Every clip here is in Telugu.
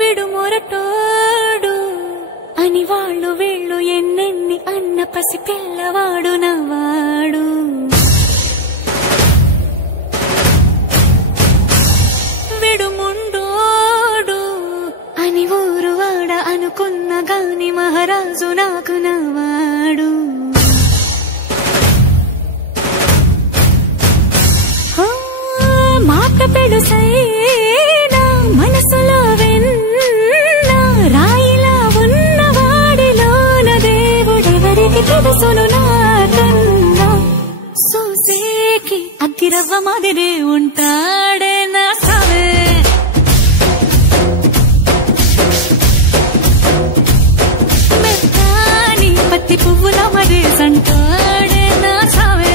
విడుమొరటోడు అని వాళ్ళు వీళ్ళు ఎన్నెన్ని అన్న పసి పిల్లవాడు నవ్వాడు. విడుముండోడు అని ఊరు వాడ అనుకున్న గాని మహారాజు నాకు నవ్వాడు. మాట పెడుసైనా మనసులో వెన్న రాయిలా ఉన్నవాడిలోన దేవుడెవరికి తెలుసును నాకన్నా. సూసేకి అగ్గిరవ్వ మాదిరే ఉంటాడే నా సావే. మెత్తాని పత్తి పువ్వుల మరేసంటాడే నా సావే.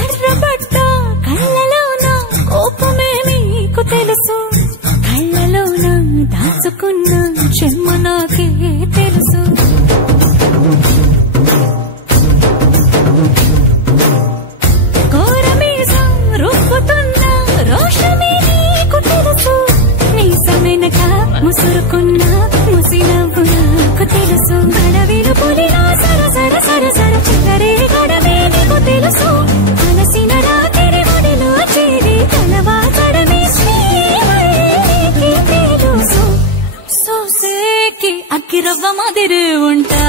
ఎర్రబట్ట కళ్ళలోన కోపమే నీకు తెలుసు, కళ్ళలోన దాచుకున్న చెమ్మ నాకే తెలుసు. కోరమీసం రుబ్బుతున్న రోషమే నీకు తెలుసు, మీసమెనక ముసురుకున్న ముసినవ్వు నాకు తెలుసు. అడవిలు పులిలా సర సర సర సర చిల్లరే గడమే నీకు తెలుసు, అలసిన రాత్రి ఒడిలో చేరి తలవాచడమే శ్రీవల్లికి తెలుసు. సోసేకి అగ్గిరవ్వ మాదిరి ఉంటా